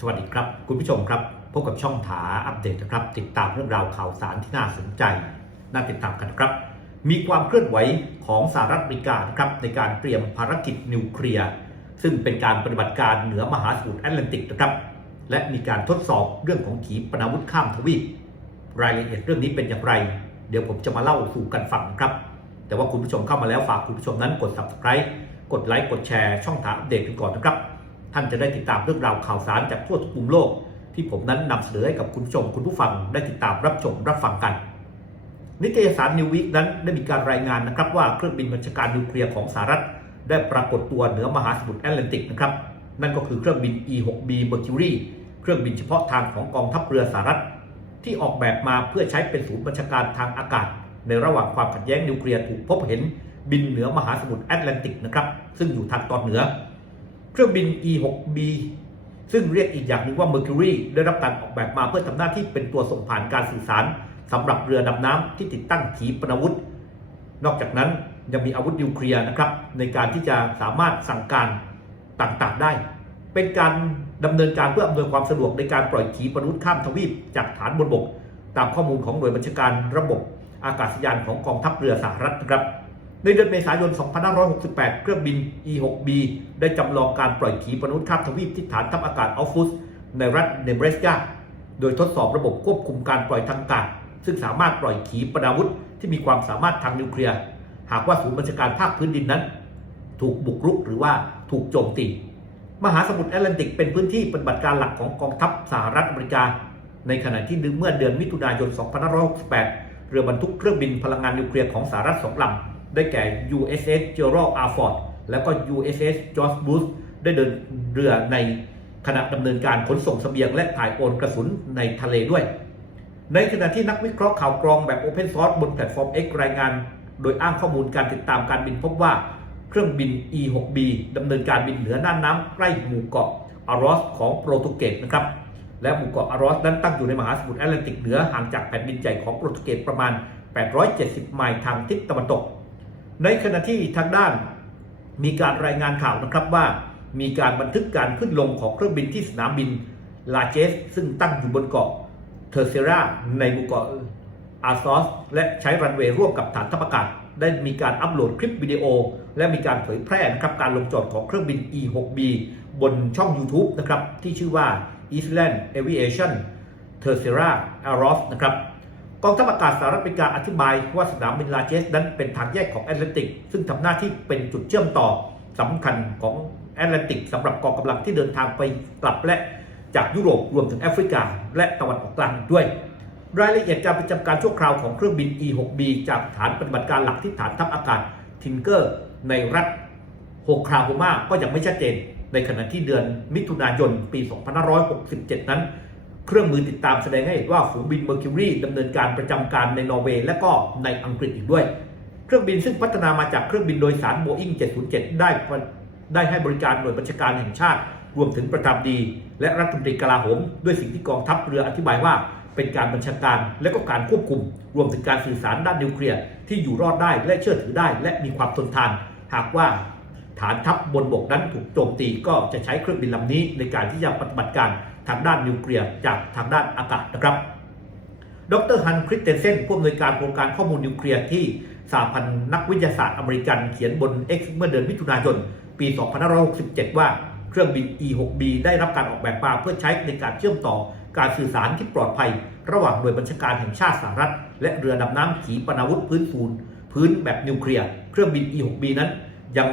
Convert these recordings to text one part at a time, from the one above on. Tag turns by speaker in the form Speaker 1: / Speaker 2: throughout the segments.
Speaker 1: สวัสดีครับ คุณผู้ชมครับ พบกับช่องถาอัปเดตนะครับ ติดตามเรื่องราวข่าวสารที่น่าสนใจ น่าติดตามกันครับ มีความเคลื่อนไหวของสหรัฐอเมริกาครับในการเตรียมภารกิจนิวเคลียร์ซึ่งเป็นการปฏิบัติการเหนือมหาสมุทรแอตแลนติกนะครับ และมีการทดสอบเรื่องของขีปนาวุธข้ามทวีปรายละเอียดเรื่องนี้เป็นอย่างไร เดี๋ยวผมจะมาเล่าสู่กันฟังครับ แต่ว่าคุณผู้ชมเข้ามาแล้วฝากคุณผู้ชมนั้นกด subscribe กดไลค์กดแชร์ช่องทาอัปเดตกันก่อนนะครับ ท่านจะได้ติดตามเรื่องราวข่าวสารจากทั่วทุกมุมโลก ที่ผมนั้นนำเสนอให้กับคุณผู้ชมคุณผู้ฟังได้ติดตามรับชมรับฟังกัน นิตยสารนิววิกนั้นได้มีการรายงานนะครับว่าเครื่องบินบัญชาการนิวเคลียร์ของสหรัฐ ได้ปรากฏตัวเหนือมหาสมุทรแอตแลนติกนะครับนั่นก็คือเครื่องบิน E-6B Mercury เครื่องบินเฉพาะทางของกองทัพเรือสหรัฐ ที่ออกแบบมาเพื่อใช้เป็นศูนย์บัญชาการทางอากาศ ในระหว่างความขัดแย้งนิวเคลียร์ถูกพบเห็นบินเหนือมหาสมุทรแอตแลนติกนะครับซึ่งอยู่ทางตอนเหนือ เครื่องบิน E-6B ซึ่งเรียกอีกอย่างหนึ่งว่า Mercury ได้รับการออกแบบมาเพื่อทำหน้าที่เป็นตัวส่งผ่านการสื่อสารสำหรับเรือดำน้ำที่ติดตั้งขีปนาวุธ นอกจากนั้นยังมีอาวุธนิวเคลียร์นะครับ ในการที่จะสามารถสั่งการต่างๆได้ เป็นการดำเนินการเพื่ออำนวยความสะดวกในการปล่อยขีปนาวุธข้ามทวีปจากฐานบนบก ตามข้อมูลของหน่วยบัญชาการระบบอากาศยานของกองทัพเรือสหรัฐนะครับ ในเดือนเมษายน 2568 เครื่องบิน E-6B ได้จำลองการปล่อยขีปนาวุธข้ามทวีปที่ฐานทัพอากาศออฟฟุสในรัฐเนเบรสกา โดยทดสอบระบบควบคุมการปล่อยทางอากาศ ซึ่งสามารถปล่อยขีปนาวุธที่มีความสามารถทางนิวเคลียร์ หากว่าศูนย์บัญชาการภาคพื้นดินนั้น ถูกบุกรุกหรือว่าถูกโจมตี มหาสมุทรแอตแลนติกเป็นพื้นที่ปฏิบัติการหลักของกองทัพสหรัฐอเมริกา ในขณะที่เมื่อเดือนมิถุนายน 2568 เรือบรรทุกเครื่องบินพลังงานนิวเคลียร์ของสหรัฐสองลำ ได้แก่ USS Gerald R. Ford และก็ USS George Bush ได้เดินเรือในขณะดำเนินการขนส่งเสบียงและถ่ายโอนกระสุนในทะเลด้วย ในขณะที่นักวิเคราะห์ข่าวกรองแบบ Open Source บนแพลตฟอร์ม X รายงาน โดยอ้างข้อมูลการติดตามการบินพบว่าเครื่องบิน E-6B ดำเนินการบินเหนือน่านน้ำใกล้หมู่เกาะอารอสของโปรตุเกสนะครับ และหมู่เกาะอารอสนั้นตั้งอยู่ในมหาสมุทรแอตแลนติกเหนือห่างจากแผ่นดินใหญ่ของโปรตุเกสประมาณ 870 ไมล์ทางทิศตะวันตก ในขณะที่ทางด้านมีการรายงานข่าวนะครับว่า มีการบันทึกการขึ้นลงของเครื่องบินที่สนามบินลาเจส ซึ่งตั้งอยู่บนเกาะเทอร์เซราในหมู่เกาะอาซอส และใช้รันเวย์ร่วมกับฐานทัพอากาศได้มีการอัปโหลดคลิปวิดีโอ และมีการเผยแพร่นะครับการลงจอดของเครื่องบิน E-6B บนช่อง YouTube นะครับที่ชื่อว่า Eastland Aviation Tercera Aros นะครับ กองทัพอากาศสหรัฐอเมริกาอธิบายว่าสนามบินลาเจสนั้นเป็นทางแยกของแอตแลนติก ซึ่งทำหน้าที่เป็นจุดเชื่อมต่อสำคัญของแอตแลนติกสำหรับกองกำลังที่เดินทางไปกลับและจากยุโรปรวมถึงแอฟริกา และตะวันออกกลางด้วย รายละเอียดการประจำการชั่วคราวของเครื่องบิน E-6B จากฐานปฏิบัติการหลักที่ฐานทัพอากาศทินเกอร์ ในรัฐโฮคลาโฮมาก็ยังไม่ชัดเจน ในขณะที่เดือนมิถุนายนปี 2567 นั้น เครื่องมือติดตามแสดงให้เห็นว่าฝูงบิน Mercury ดำเนินการประจำการในนอร์เวย์และก็ในอังกฤษอีกด้วย เครื่องบินซึ่งพัฒนามาจากเครื่องบินโดยสาร Boeing 707 ได้ได้ให้บริการหน่วยบัญชาการแห่งชาติ รวมถึงประธานดี และรัฐมนตรีกลาโหม ด้วยสิ่งที่กองทัพเรืออธิบายว่า เป็นการบัญชาการและก็การควบคุม รวมถึงการสื่อสารด้านนิวเคลียร์ที่อยู่รอดได้และเชื่อถือได้ และมีความทนทาน หากว่าฐานทัพบนบกนั้นถูกโจมตีก็จะใช้เครื่องบินลำนี้ในการที่จะปฏิบัติการ ทางด้านนิวเคลียร์จากทางด้านอากาศนะครับ ดรฮันคริสเตนเซนผู้อำนวยการโครงการข้อมูลนิวเคลียร์ที่สหพันธ์นักวิทยาศาสตร์อเมริกันเขียนบน X เมื่อเดือนมิถุนายน ปี 2567 ว่าเครื่องบิน E-6B ได้รับการออกแบบมาเพื่อใช้ในการเชื่อมต่อการสื่อสารที่ปลอดภัย ระหว่างหน่วยบัญชาการแห่งชาติสหรัฐ และเรือดำน้ำขีปนาวุธพื้นศูนย์พื้นแบบนิวเคลียร์ เครื่องบิน E-6B นั้น ยัง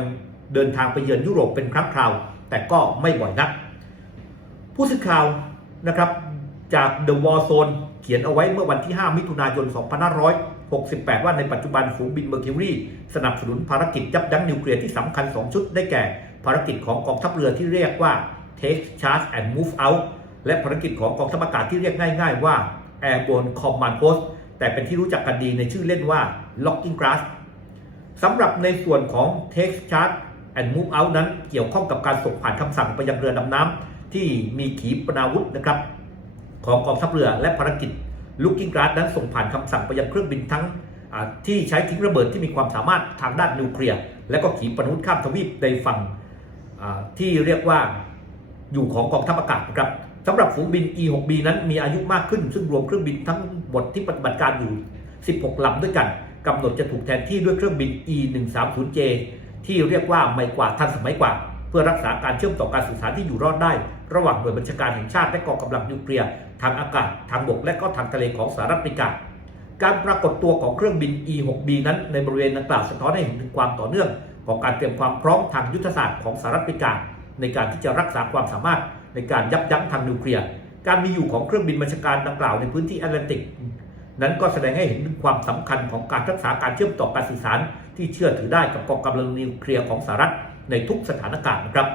Speaker 1: เดินทางไปเยือนยุโรปเป็นครั้งคราว แต่ก็ไม่บ่อยนัก ผู้สื่อข่าวนะครับจาก The War Zone เขียนเอาไว้เมื่อวันที่ 5 มิถุนายน 2568 ว่าในปัจจุบันฝูงบิน Mercury สนับสนุนภารกิจยับยั้งนิวเคลียร์ที่สำคัญ 2 ชุดได้แก่ ภารกิจของกองทัพเรือที่เรียกว่า Take Charge and Move Out และภารกิจของกองทัพอากาศที่เรียกง่ายๆว่า Airborne Command Post แต่เป็นที่รู้จักกันดีในชื่อเล่นว่า Locking Glass สำหรับในส่วนของ Take Charge and Move Out นั้นเกี่ยวข้องกับการส่งผ่านคำสั่งไปยังเรือดำน้ำ ที่มีขีปนาวุธนะครับของกองทัพเรือและภารกิจ Looking Glass นั้นส่งผ่านคำสั่งไปยังเครื่องบินทั้งที่ใช้ทิ้งระเบิดที่มีความสามารถทางด้านนิวเคลียร์และก็ขีปนาวุธข้ามทวีปในฝั่งที่เรียกว่าอยู่ของกองทัพอากาศนะครับสำหรับฝูงบิน E6B นั้นมีอายุมากขึ้น ซึ่งรวมเครื่องบินทั้งหมดที่ปฏิบัติการอยู่ 16 ลำด้วยกันกำหนดจะถูกแทนที่ด้วยเครื่องบิน E130J ที่เรียกว่าไม่กว่าทันสมัยกว่า เพื่อรักษาการเชื่อมต่อการสื่อสารที่อยู่รอดได้ ระหว่างหน่วยบัญชาการแห่งชาติและกองกำลังนิวเคลียร์ทางอากาศ ทางบก และก็ทางทะเลของสหรัฐอเมริกา การปรากฏตัวของเครื่องบิน E6B นั้นในบริเวณดังกล่าวสะท้อนให้เห็นถึงความต่อเนื่อง ของการเตรียมความพร้อมทางยุทธศาสตร์ของสหรัฐอเมริกา ในการที่จะรักษาความสามารถในการยับยั้งทางนิวเคลียร์ การมีอยู่ของเครื่องบินบัญชาการดังกล่าวในพื้นที่แอตแลนติก นั้นก็แสดงให้เห็นถึงความสำคัญของการรักษาการเชื่อมต่อการสื่อสาร ที่เชื่อถือได้กับกองกำลังนิวเคลียร์ของสหรัฐในทุกสถานการณ์นะครับ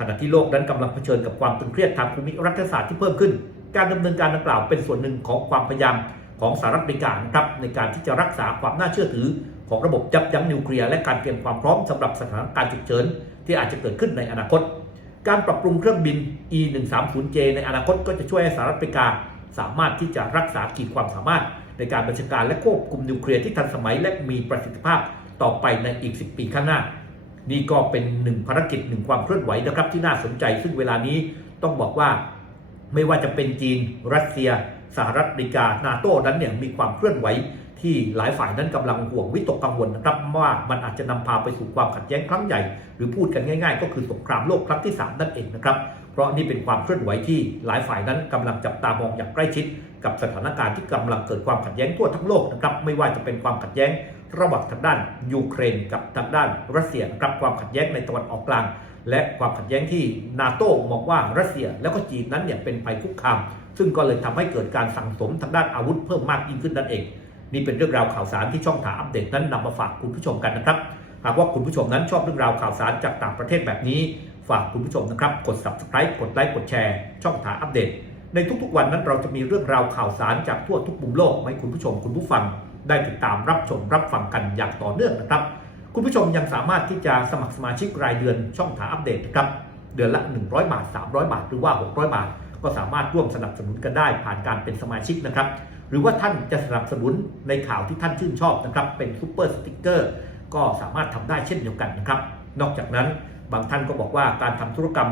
Speaker 1: ขณะที่โลกนั้นกำลังเผชิญกับความตึงเครียดทางภูมิรัฐศาสตร์ที่เพิ่มขึ้น การดำเนินการดังกล่าวเป็นส่วนหนึ่งของความพยายามของสหรัฐอเมริกาครับในการที่จะรักษาความน่าเชื่อถือ ของระบบยับยั้งนิวเคลียร์และการเตรียมความพร้อมสำหรับสถานการณ์ฉุกเฉินที่อาจจะเกิดขึ้นในอนาคต การปรับปรุงเครื่องบิน E130J ในอนาคตก็จะช่วยให้สหรัฐอเมริกา สามารถที่จะรักษาขีดความสามารถ ในการบัญชาการและควบคุมนิวเคลียร์ที่ทันสมัยและมีประสิทธิภาพต่อไปในอีก 10 ปีข้างหน้า นี่ก็เป็นหนึ่งภารกิจหนึ่งความเคลื่อนไหวนะครับที่น่าสนใจ ซึ่งเวลานี้ต้องบอกว่าไม่ว่าจะเป็นจีน รัสเซีย สหรัฐอเมริกา นาโต้นั้นเนี่ยมีความเคลื่อนไหวที่หลายฝ่ายนั้นกำลังห่วงวิตกกังวลนะครับว่ามันอาจจะนำพาไปสู่ความขัดแย้งครั้งใหญ่ หรือพูดกันง่าย ๆ ก็คือสงครามโลกครั้งที่ 3 นั่นเองนะครับ เพราะนี่เป็นความเคลื่อนไหวที่หลายฝ่ายนั้นกำลังจับตามองอย่างใกล้ชิด กับสถานการณ์ที่กำลังเกิดความขัดแย้งทั่วทั้งโลกนะครับไม่ว่าจะเป็นความขัดแย้ง ระหว่างทางด้านยูเครนกับทางด้านรัสเซียครับความขัดแย้งในตะวันออกกลาง และความขัดแย้งที่นาโต้มองว่ารัสเซียแล้วก็จีนนั้นเนี่ยเป็นภัยคุกคาม ซึ่งก็เลยทำให้เกิดการสั่งสมทางด้านอาวุธเพิ่มมากยิ่งขึ้นนั่นเอง นี่เป็นเรื่องราวข่าวสารที่ช่องถาอัปเดตนั้นนำมาฝากคุณผู้ชมกันนะครับหากว่าคุณผู้ชมนั้นชอบเรื่องราวข่าวสารจากต่างประเทศแบบนี้ ฝากคุณผู้ชมนะครับ กด subscribe กดไลค์กดแชร์ ช่องถาอัปเดต ในทุกๆวันนั้นเราจะมีเรื่องราวข่าวสารจากทั่วทุกมุมโลกให้คุณผู้ชมคุณผู้ฟัง ได้ติดตามรับชมรับฟังกันอย่างต่อเนื่องนะครับ คุณผู้ชมยังสามารถที่จะสมัครสมาชิกรายเดือนช่องถาอัปเดตนะครับเดือนละ 100 บาท 300 บาท หรือว่า 600 บาท ก็สามารถร่วมสนับสนุนกันได้ผ่านการเป็นสมาชิกนะครับ หรือว่าท่านจะสนับสนุนในข่าวที่ท่านชื่นชอบนะครับ เป็นซูเปอร์สติกเกอร์ ก็สามารถทำได้เช่นเดียวกันนะครับ นอกจากนั้นบางท่านก็บอกว่าการทำธุรกรรม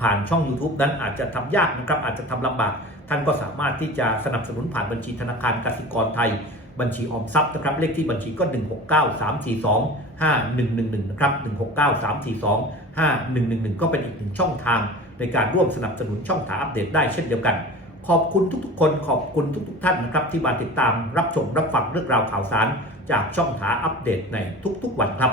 Speaker 1: ผ่านช่อง YouTube นั้นอาจจะทำยากนะครับ อาจจะทำลำบาก ท่านก็สามารถที่จะสนับสนุนผ่านบัญชีธนาคารกสิกรไทย บัญชีออมทรัพย์นะครับเลขที่บัญชีก็ 169-342-5111นะครับ169-342-5111 ก็เป็นอีกหนึ่งช่องทางในการร่วมสนับสนุนช่องถาอัปเดตได้เช่นเดียวกัน ขอบคุณทุกๆ คนขอบคุณทุกๆ ท่านนะครับที่มาติดตามรับชมรับฟังเรื่องราวข่าวสาร จากช่องถาอัปเดตในทุกๆ วันครับ